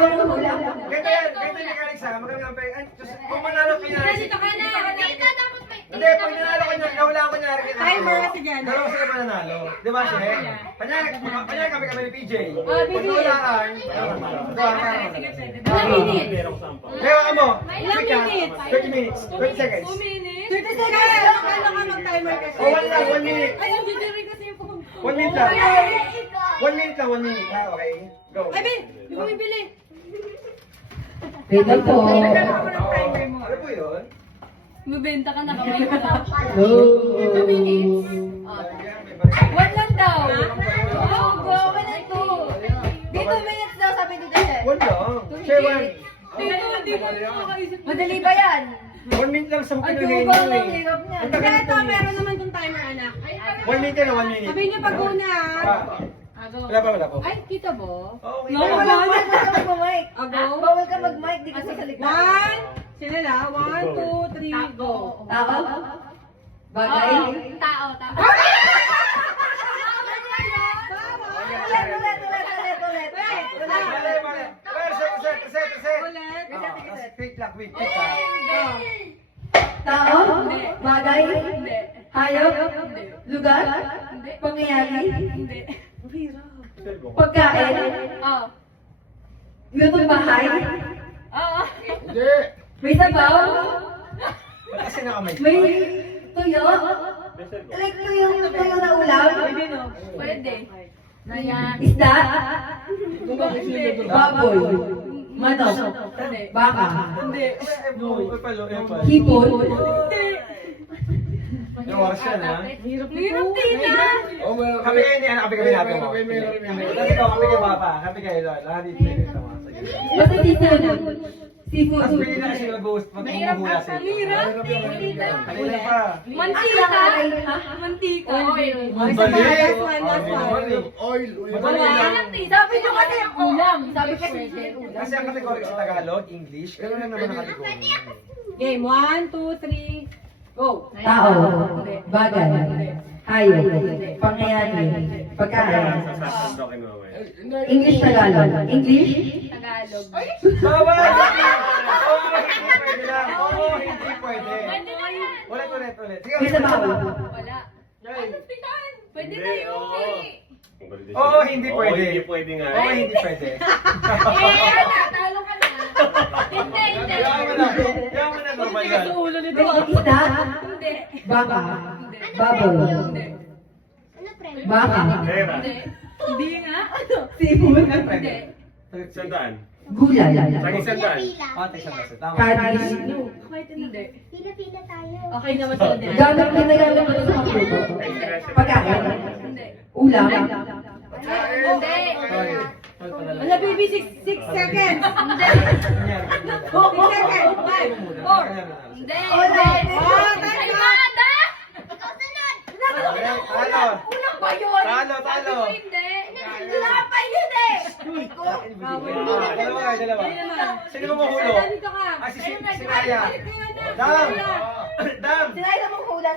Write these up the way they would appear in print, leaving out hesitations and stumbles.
Ganito yan, ganito yung mechanics ha. Magagamit pa yan. Kung manalo ka niya. Dito ka na. Hindi, pag nanalo ka niya, nawala ko niya. Timer kasi yan. Dalawa sila mananalo. Di ba, She? Kanya kami ni PJ. Ah, Pag PJ. nawala ka, Ilang minutes? Kaya ka mo. Ilang minutes? 30 minutes. 30 seconds. 2 minutes? 30 seconds. Ano ka mag-timer kasi? Oh, 1 lang, 1 minute. Ay, hindi rin kasi yung phone ko. 1 minute lang. 1 minute lang, 1 minute. Ha, okay. Go. Ay, Ben! Hindi ko bibili. Ready po. Ano po yun? Mabenta ka na kami. Go. 2 minutes? One lang daw. Oh, go. One and two. Dito minutes daw sabi dito, Sir. 1 lang. Share 1. Hindi ko makakaisip. Madali ba yan? 1 minute lang sa mga Ay, kinuhin dugo mo ang eh. hirap niya. Ang tagal Kaya ito, nito, eh. meron naman tong timer, anak. 1 minute na, 1 minute. Sabihin niyo pag una, Wala pa, wala pa. Ay, kita ba? Okay. No, Wala bawal. ka mag-mic. Go. Bawal ka mag-mic, di ka sa likod. 1, Sila na, 1, 2, 3, go. Tao. Bagay. Tao. Ulit. Mali, mali. Reset. Ulit. Wait lang, wait. Wait lang. Tao. Bagay. Hindi. Hayop. Hindi. Lugar. Hindi. Pangyayari. Hindi. Pagkain. Oh. Lutong bahay. Oo. May sabaw. Kasi nakamay. May tuyo. Like tuyo na ulam. Pwede. Ayan. Isda. Hindi. Baboy. Manok. Hindi. Baka. Hindi. Hipon. Yung oras yan, ha? Hirap din ah. Kami kayo ni ano, kami natin mo. Kasi ikaw, kami kayo papa. Kami kayo, Lord. Lahat dito kayo tama. Basta seafood. Seafood. Mas pwede na kasi mag-host pag humuhula sila. Hirap. Kanina pa. Mantika. Mantika. Mali. Oil. Sabi nyo kasi ang ulam. Sabi kasi Kasi ang kategory sa Tagalog, English, gano'n lang naman ang kategory. Game, 1, 2, 3, go. Tao. Bagay. Hayop. Pangyayari. Pagkain. English Tagalog. English. Tagalog. Baba! Oo, hindi pwede lang. Oo, hindi pwede. Pwede na yan. Ulit. Sige, May sabaw. Wala. Pwede na yun eh. Oo, hindi pwede. Hindi pwede nga. Oo, hindi pwede. Talo ka na. Hindi. Yaman na normal yan. May isda. Hindi. Baka. Baboy. Hindi. Baka. Pera. Hindi nga. Seafood. Hindi. Sandaan. Gulay. Sa isang daan. Context ang kasi. Tama. Kanis. Hindi. Pila-pila tayo. Okay naman sa din. Gamit ginagamit mo sa pagluto. Pagkain. Hindi. Ulam. Hindi. Wala, baby, 6 seconds. 6 seconds. 5, 4. Hindi. Oh, Kalmada! Talo. Unang ba yun? Talo. Sabi mo hindi. Wala pa yun eh. Dalawa. Sino mo mahulo? Dito ka. Ah, si Raya. Dam! Dam! Sinay na mong hula.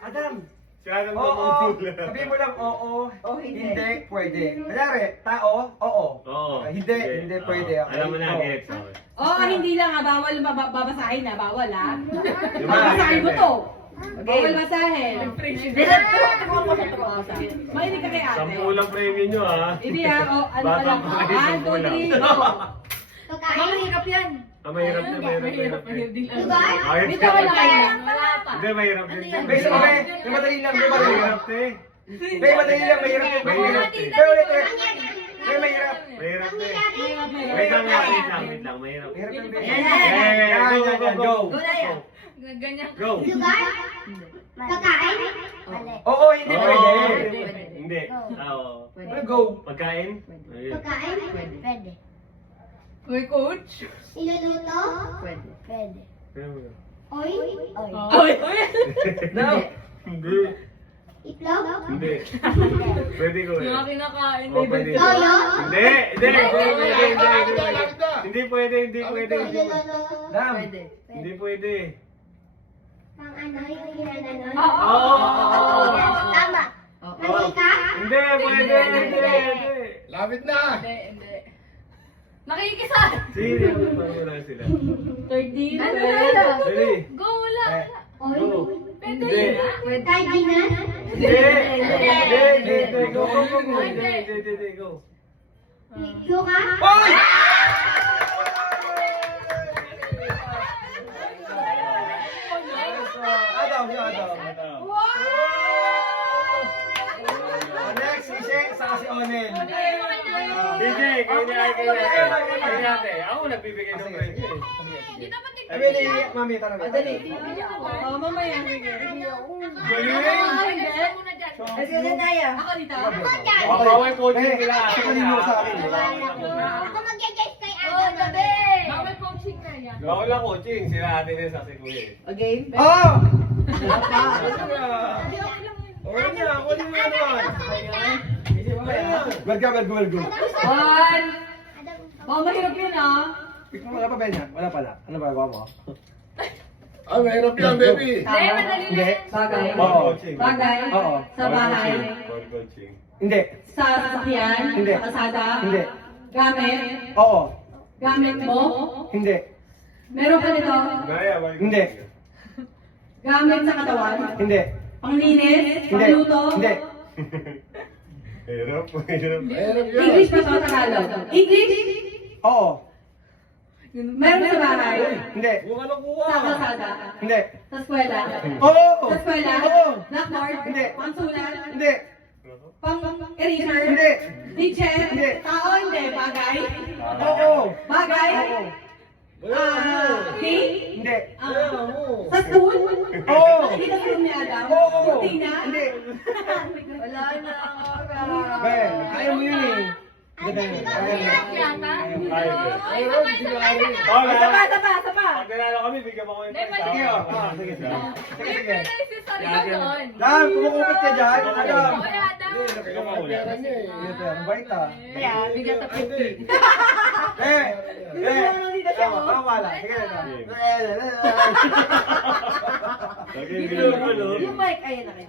Adam! Siya nang Oo! mamutula. Sabihin mo lang oo, hindi. hindi, pwede. Kunyari, tao, oo. Oo. Hindi pwede. Okay. Alam mo na, Go. gets. Okay. Oo, hindi lang ha. Bawal babasahin ha. Bawal ha. Diba? Babasahin mo to. Bawal basahin. Mahinig ka kay ate. 10 lang premium nyo, ha? Hindi ha. O, ano ka lang. Bata pa 1, 2, 3, kayo, 10 go. lang. Mahirap yan. Ah, mahirap na, mahirap na. Ayos Dito ka. ka lang kayo. Wala pa. Hindi, mahirap din. May isa may madali lang, may madali lang. Mahirap, te. May madali lang, mahirap. Mahirap, te. Pero ulit. May mahirap. Mahirap, te. Mahirap. Wait lang, wait lang. Mahirap. Mahirap yung Yan, Go. Ganyan. Go. Lugar? Pagkain? Mali. Oo, hindi pwede. Hindi. Ah, oo. Ano, go. Pagkain? Ayun. Pagkain? Pwede. Uy, coach. Iluluto? Pwede. Ayun. Oil? Uy. No. Hindi. Itlog? Hindi. Pwede ko eh. Mga kinakain. Oh, pwede. Toyo? Hindi. Hindi pwede. Iluluto? Dam. Hindi pwede. Pang ano? Yung ginaganon? Oo. Tama. Oo. Mantika? Hindi, pwede. Hindi. Hindi. Nakikisan. Sige, wala sila. 13, Ano 12. na? Ready? Go, wala. Go. Pwede Hindi. na. Kahit di na. Hindi. Go. Go. Go ka? Hoy! Adam, yung Adam. Next, si Sheng, saka si Onen. DJ, kayo niya ate. Ako nagbibigay ng break. Hindi dapat I mean, mami, tara na. Oh, mamaya. Sige. Let's go na tayo. Ako dito. Bawal coaching nila. Ito kanino sa akin. Ako mag-guess kay Oh, Adam. gabi. Bawal coaching na yan. Bawal lang coaching. Sila ate nila sa kuya. Okay. Oh! Sabi ko, Okay na, ako din na naman. Well go. 1. Adam, Oh, mahirap yun ah. Pick mo, wala pa ba niya? Wala pala. Ano ba gawa mo? Ah, mahirap yan, baby. Hindi, madali Hindi. lang. Bagay. Oo. Coaching. Bagay. Oo. Sa bahay. Bawal coaching. Hindi. Sa sasakyan. Hindi. Sa kasada. Hindi. Gamit. Oo. Gamit mo. Hindi. Meron ka nito. Naya, bawal Hindi. Gamit sa katawan. Hindi. Panglinis. Hindi. Pangluto. Hindi. Hirap. Mahirap yan. English pa to Tagalog. English. Oo. Meron sa bahay. Hindi. Sa kalsada. Hindi. Sa eskwela. Oo. Sa eskwela. Oo. Blackboard. Hindi. Pangsulat. Hindi. Pang-eraser. Hindi. Teacher. Hindi. Tao, hindi. Bagay. Oo. Bagay. Oo. Game. Hindi. Sa school. Oo. Hindi sa school ni Adam. Oo. Tina. Hindi. Wala na ang oras. Ben, ayaw mo yun eh. Ganda yun. Hirap yata. Ay, Oh, Isa pa. Pag nanalo kami, bigyan mo ko yung Hindi, prize. Sige, oh. Sige, sige. Sige, sige. Sorry ba doon? Dan, kumukupit ka dyan. Adam. Oy, Adam. Bigyan mo ulit. Ito yan, ang bait ah. Kaya, bigyan sa 50. Tama pala. Sige na. Sige, bigyan mo ulit. Yung mic, ayun na kayo.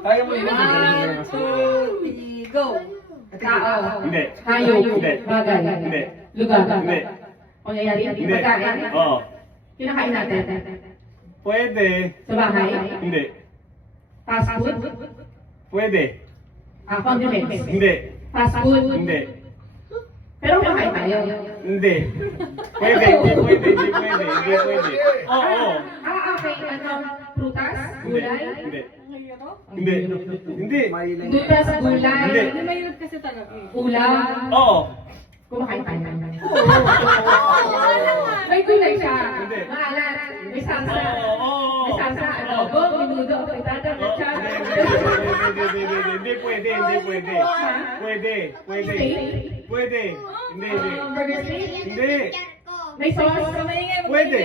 Kaya mo yun. 1, 2, 3, go. Tao. Hindi. Hayop. Hindi. Bagay. Hindi. Lugar. Hindi. Pangyayari. Hindi. Pagkain. Oo. Kinakain natin. Pwede. Sa bahay. Hindi. Fast food. Pwede. Condiments. Hindi. Fast food. Hindi. Pero kumakain tayo. Hindi. Pwede. Hindi pwede. Oo. Okay. Ano? Prutas? Hindi. Gulay? Hindi. Hindi. Hindi. Prutas, gulay. Hindi. Mahirap kasi talaga. Ulam. Oo. Kumakain tayo. May gulay siya. Hindi. Maalat. May salsa. Oo. May salsa. Adobo, minudo, fritada, lechon. Hindi pwede. Pwede. Pwede. Hindi. Burger steak. Hindi. May sauce. Pwede.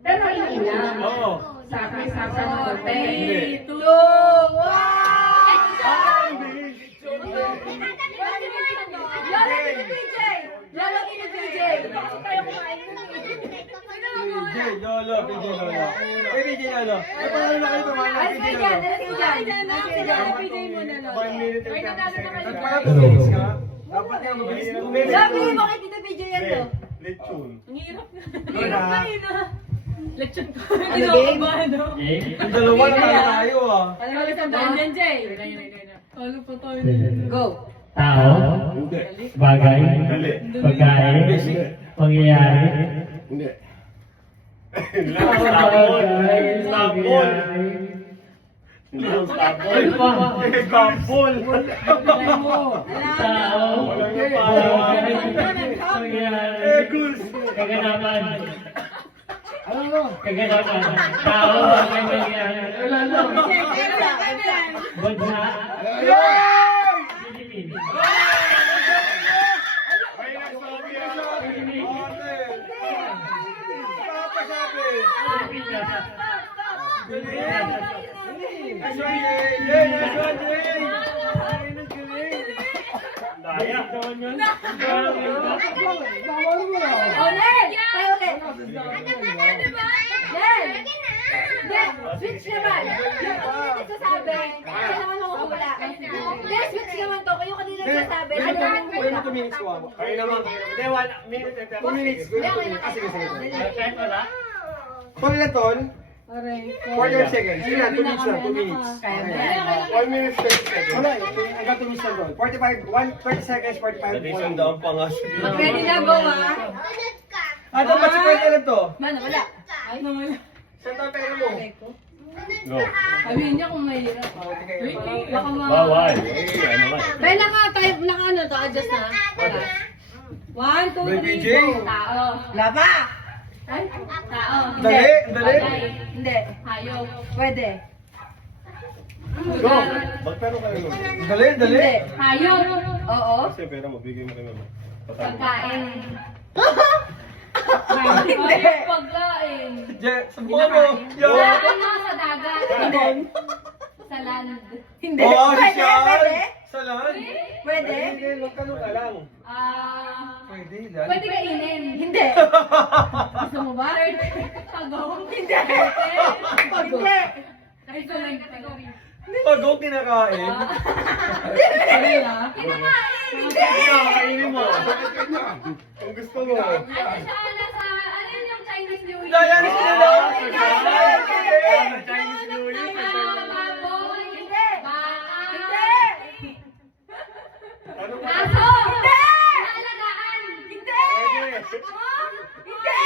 Pero ilang ulam. Oo. May salsa ng konti. Hindi. 2, 1. Lolo, kini PJ. Kayo kumain. PJ Lolo. PJ Lolo. Eh, paano na kayo tumahan ng PJ Lolo? 1 minute and 30 seconds. Nagpaka 2 minutes ka? Dapat nga mabilis 2 minutes. Sabi mo, bakit dito video yan to? Lechon. Lechon ko. Ano, game? Yung dalawa na kaya tayo ah. Ano ka isang daan yan, Jay? Ano pa tayo? Go. Tao, bagay, pagkain, pangyayari, Hindi. Tapol. tao, bagay, pangyayari, kaganapan, tao, bagay, pangyayari, bansa, Philippines. Daya. Onen! Tayo ulit. Switch naman. Yung kanina nagsasabi, kaya naman ako hula. Hindi, switch naman to. Yung kanina nagsasabi, ano naman hula. mo 2 minutes ko ako. Kayo naman. Hindi, 1 minute and 2 minutes. 2 minutes. Ah, sige. Kahit wala? Tol na tol. Aray ko. 45 seconds. Sige na, 2 minutes lang. 2 minutes. Kaya mo Okay. yan. 1 minute 30 seconds. Wala, hanggang 2 minutes lang tol. 30 seconds, 45. Isang pa nga siya. Ready na, go ah. Sunod ka. Ah, dapat si Pwede lang to. Mano, wala. Ay, nawala. Saan tayo pera mo? Aray ko. Go. Sabihin niya kung mahirap. Baka ma... Bawal. Eh, ano ba? Bay, naka ano to, adjust na. Wala. 1, 2, May 3, PJ? go. Tao. Laba! Ay, tao. Dali, dali. Bagay. Hindi. Hayop. Pwede. Go. Magtaro kayo nun. Dali, dali. Hindi. Hayop. Oo. Kasi pera mo, bigay mo kay mama. Pagkain. Hindi. Hayop, pagkain. Je, sa mo. Yo. Wala na sa dagat. Sa land. Hindi. Oh, Pwede, siya. pwede. Salan. Pwede. Hindi, magtanong ka lang. Pwede, dali. Pwede kainin. Hindi. Gusto mo ba? Pagong. Hindi. Hindi. Ay, ito lang category. Pagong kinakain. Hindi ah. Kainin mo. Kung gusto mo. Ano yun yung Chinese New Year? Daya ni sila lang. Chinese New Year. Baboy. Hindi. Baka. Hindi. Ano ba? Aso. Hindi. Alagaan. Hindi. Hindi.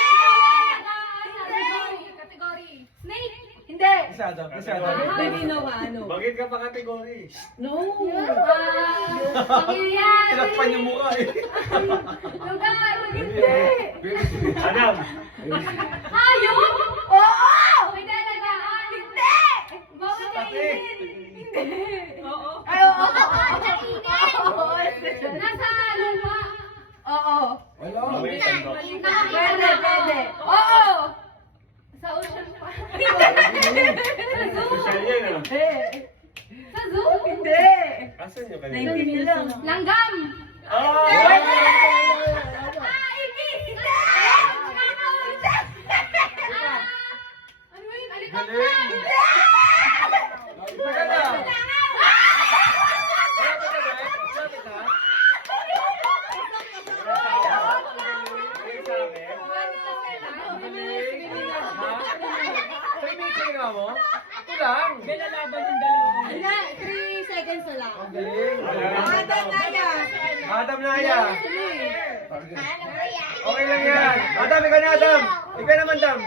Category. Snake. Hindi. Isada, Pwede ka ano? Bakit ka pa kategory? No. Pangilihan. Tinakpan yung mukha eh. Lugar. Adam. Hayop. Oo. May dalagaan. Hindi. Bawal kainin. Oo. Ay, oo. Nasa lupa. Oo. Nakakita Pwede, na ako. pwede. Oo. Sa ocean pa. Sa Social zoo. yan ah. Hindi. Sa zoo. Hindi. Asan yung kanina? 90 minutes lang. Langgam. Ah! Ikis. Ano yun? Alikat na. Galing. Teka na. Ito lang. Wala, 3 seconds na lang. Ang galing. Adam Naya. Adam Naya. Ano ba yan? Okay lang yan. Adam, ikaw na Adam. Ikaw naman Dam.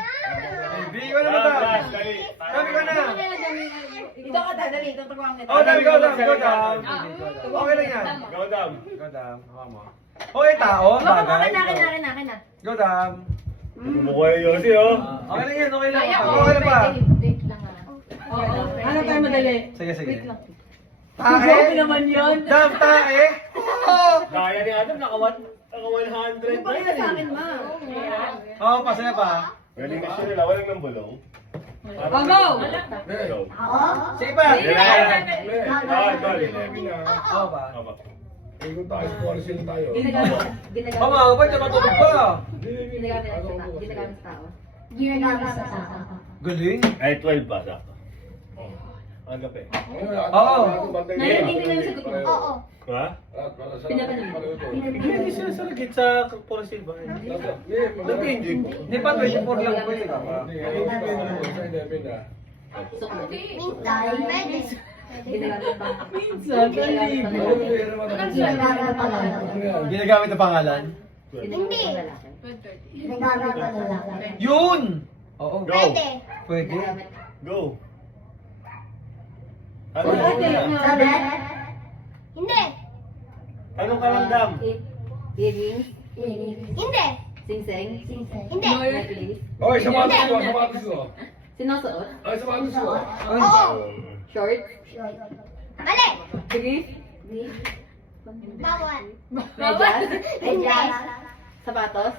Ikaw naman Dam. Dam, ikaw na. Ito ka dadali. Ito turuan kita. Oh, Dam, ikaw Dam. Ikaw Dam. Okay lang yan. Go, Dam. Ikaw Dam. Hawa mo. Okay, tao. Bagay. Akin na. Go Dam. Mukha yun Yossi, oh. Okay lang yan. Okay lang. Kaya ko. Okay lang pa. Wait lang ah. Oo. Ano tayo madali? Sige, sige. Grabe Tae. naman yun. Dam, tae. Kaya ni Adam, naka 100 na yan. Oo, pasaya pa. Galing na siya nila, walang nang bulong. Oh, go. Go. Sige pa. Oo pa. Ikot tayo, policy tayo. Pamanga pa, siya matulog pa. Ginagamit sa tao. Galing. Ay, 12 ba? Sakto. Aga pa eh. Oo. Oo. Ha? Pinapanood. Hindi sila sa lagit sa Porosil ba? Nag-enjoy ko. Hindi pa, 24 lang po yun. Minsan, pwede. Minsan, kalibo. Ginagamit ang pangalan. Hindi. Ginagamit pa lalaki. Yun! Oo. Go. Pwede. Pwede. Go. Ano Pwede. na? Sabi? Hindi. Anong karamdam? Earrings. Hindi. Singseng. Hindi. Necklace. Oy, sapatos ko, sapatos ko. Sinusuot. Ay, sapatos ko. Oo. Short. Mali. Brief. Bawal. Medyas. Hindi. Sapatos.